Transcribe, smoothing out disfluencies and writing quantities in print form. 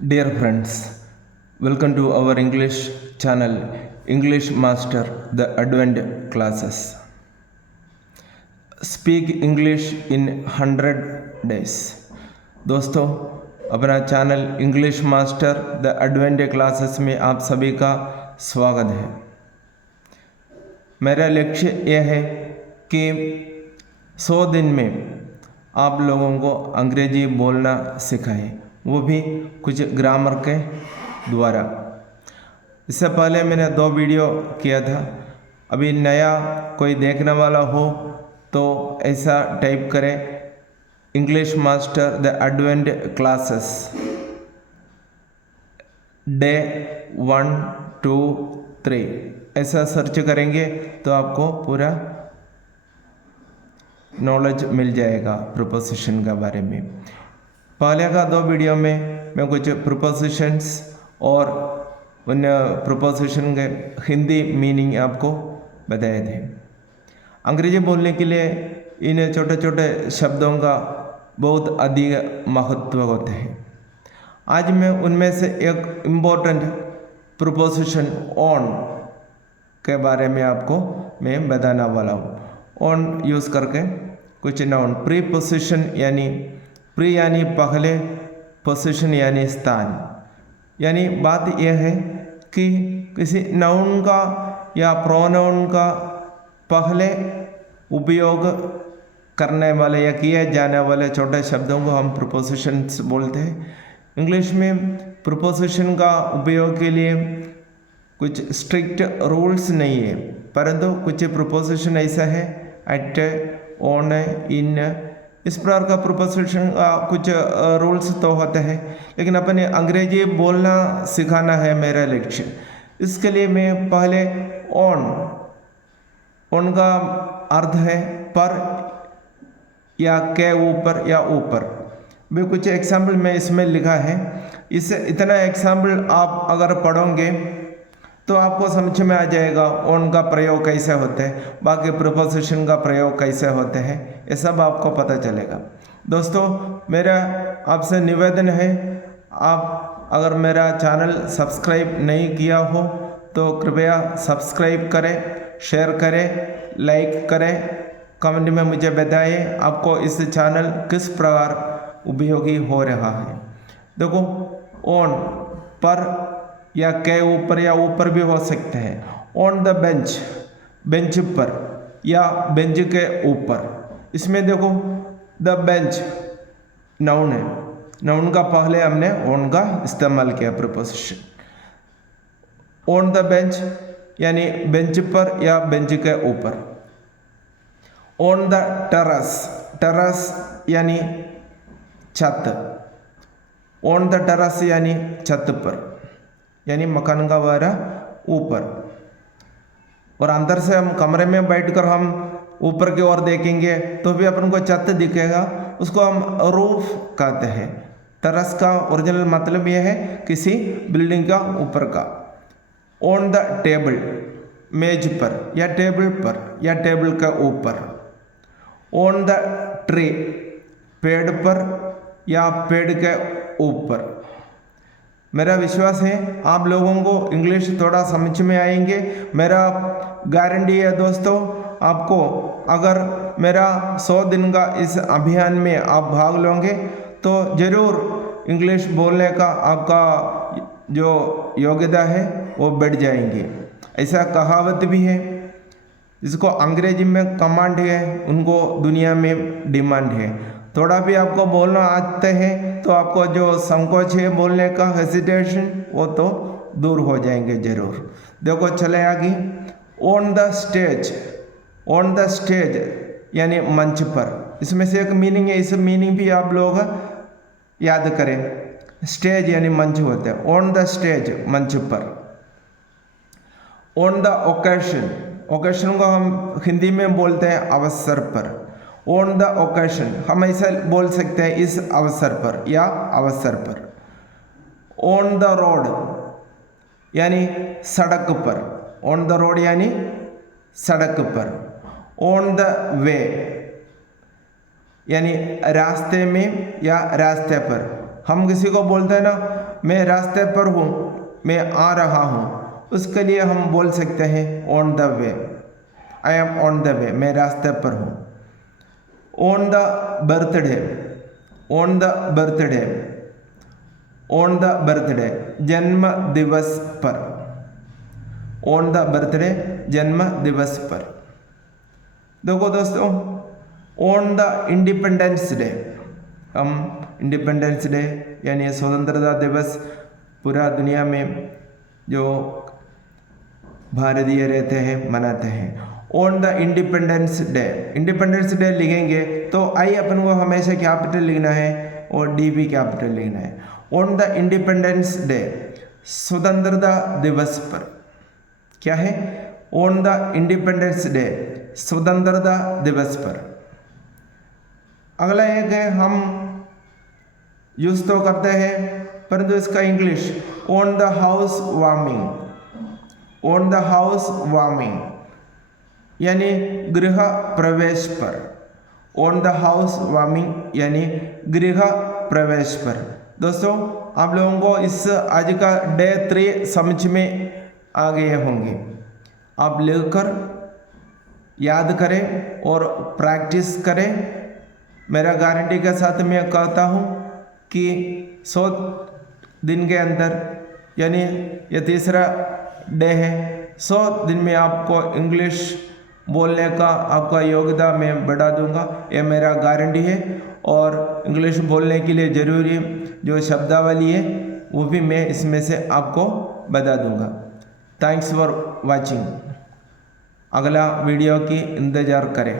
Dear friends, welcome to our English channel, English Master, the Advent classes. Speak English in 100 days. दोस्तों, अपना channel English master the advent classes में आप सभी का स्वागत है। मेरा लक्ष्य यह है कि 100 दिन में आप लोगों को अंग्रेजी बोलना सिखाएं, वो भी कुछ ग्रामर के द्वारा। इससे पहले मैंने 2 वीडियो किया था। अभी नया कोई देखने वाला हो तो ऐसा टाइप करें, English master the advent classes day 1, 2, 3 ऐसा सर्च करेंगे तो आपको पूरा नॉलेज मिल जाएगा प्रीपोजिशन के बारे में। पहले का 2 वीडियो में मैं कुछ प्रीपोजिशंस और उन प्रीपोजिशन के हिंदी मीनिंग आपको बताए थे। अंग्रेजी बोलने के लिए इन छोटे छोटे शब्दों का बहुत अधिक महत्व होता है। आज मैं उनमें से एक इम्पोर्टेंट प्रीपोजिशन ऑन के बारे में आपको मैं बताने वाला हूँ। ऑन यूज़ करके कुछ नाउन प्रीपोजिशन यानी प्री यानी पहले, पोजीशन यानी स्थान। यानी बात यह है कि किसी नाउन का या प्रोनाउन का पहले उपयोग करने वाले या किए जाने वाले छोटे शब्दों को हम प्रीपोजिशंस बोलते हैं। इंग्लिश में प्रीपोजिशन का उपयोग के लिए कुछ स्ट्रिक्ट रूल्स नहीं है, परंतु कुछ प्रीपोजिशन ऐसा है एट, ऑन, इन, इस प्रकार का प्रीपोजिशन का कुछ रूल्स तो होते हैं, लेकिन अपने अंग्रेजी बोलना सिखाना है मेरा लक्ष्य। इसके लिए मैं पहले ऑन का अर्थ है पर या के ऊपर या ऊपर। भी कुछ एग्जाम्पल में इसमें लिखा है। इस इतना एग्जाम्पल आप अगर पढ़ोगे तो आपको समझ में आ जाएगा ऑन का प्रयोग कैसे होते हैं, बाकी प्रीपोजिशन का प्रयोग कैसे होते हैं, ये सब आपको पता चलेगा। दोस्तों, मेरा आपसे निवेदन है, आप अगर मेरा चैनल सब्सक्राइब नहीं किया हो तो कृपया सब्सक्राइब करें, शेयर करें, लाइक करें, कमेंट में मुझे बताइए आपको इस चैनल किस प्रकार उपयोगी हो रहा है। देखो, ऑन पर या के ऊपर या ऊपर भी हो सकते हैं। ऑन द बेंच, बेंच पर या बेंच के ऊपर। इसमें देखो द बेंच नाउन है, नाउन का पहले हमने ऑन का इस्तेमाल किया प्रीपोजिशन। ऑन द बेंच यानी बेंच पर या बेंच के ऊपर। ऑन द टेरेस, टेरेस यानी छत। ऑन द टेरेस यानी छत पर, यानी मकान का बारा ऊपर। और अंदर से हम कमरे में बैठकर हम ऊपर की ओर देखेंगे तो भी अपन को छत दिखेगा, उसको हम रूफ कहते हैं। टेरेस का ओरिजिनल मतलब यह है किसी बिल्डिंग का ऊपर का। ऑन द टेबल, मेज पर या टेबल पर या टेबल का ऊपर। ऑन द ट्री, पेड़ पर या पेड़ के ऊपर। मेरा विश्वास है आप लोगों को इंग्लिश थोड़ा समझ में आएंगे। मेरा गारंटी है दोस्तों, आपको अगर मेरा 100 दिन का इस अभियान में आप भाग लोगे तो ज़रूर इंग्लिश बोलने का आपका जो योग्यता है वो बढ़ जाएंगी। ऐसा कहावत भी है, जिसको अंग्रेजी में कमांड है उनको दुनिया में डिमांड है। थोड़ा भी आपको बोलना आता है तो आपको जो संकोच है बोलने का, हेजिटेशन, वो तो दूर हो जाएंगे जरूर। देखो चले आगे। On the stage, on the stage यानी मंच पर। इसमें से एक मीनिंग है, इस मीनिंग भी आप लोग याद करें। स्टेज यानी मंच होता है। ऑन द स्टेज, मंच पर। ऑन द ओकेशन, ओकेशन को हम हिंदी में बोलते हैं अवसर पर। ऑन द ओकेशन हम ऐसा बोल सकते हैं इस अवसर पर या अवसर पर। ऑन द रोड यानी सड़क पर। ऑन द रोड यानी सड़क पर। ऑन द वे यानी रास्ते में या रास्ते पर। हम किसी को बोलते हैं ना, मैं रास्ते पर हूँ, मैं आ रहा हूँ, उसके लिए हम बोल सकते हैं on the way. I am on the way, मैं रास्ते पर हूँ। On the birthday, on the birthday, on the birthday, जन्म दिवस पर। ऑन द बर्थडे, जन्म दिवस पर। देखो दोस्तों, ऑन द इंडिपेंडेंस डे, हम इंडिपेंडेंस डे यानी स्वतंत्रता दिवस पूरा दुनिया में जो भारतीय रहते हैं मनाते हैं। On the independence day, independence day लिखेंगे तो आई अपन को हमेशा कैपिटल लिखना है और डी भी कैपिटल लिखना है। ऑन द इंडिपेंडेंस डे, स्वतंत्रता दिवस पर। क्या है? ऑन द इंडिपेंडेंस डे, स्वतंत्रता दिवस पर। अगला एक है, हम यूज तो करते हैं परंतु इसका English, on the house warming. On the house warming यानी गृह प्रवेश पर। ऑन द हाउस वार्मिंग यानी गृह प्रवेश पर। दोस्तों, आप लोगों को इस आज का डे 3 समझ में आ गए होंगे। आप लिखकर याद करें और प्रैक्टिस करें। मेरा गारंटी के साथ मैं कहता हूँ कि 100 दिन के अंदर, यानी ये तीसरा डे है, 100 दिन में आपको इंग्लिश बोलने का आपका योग्यता मैं बढ़ा दूंगा, ये मेरा गारंटी है। और इंग्लिश बोलने के लिए ज़रूरी जो शब्दावली है वो भी मैं इसमें से आपको बता दूंगा। Thanks for watching. अगला वीडियो की इंतज़ार करें।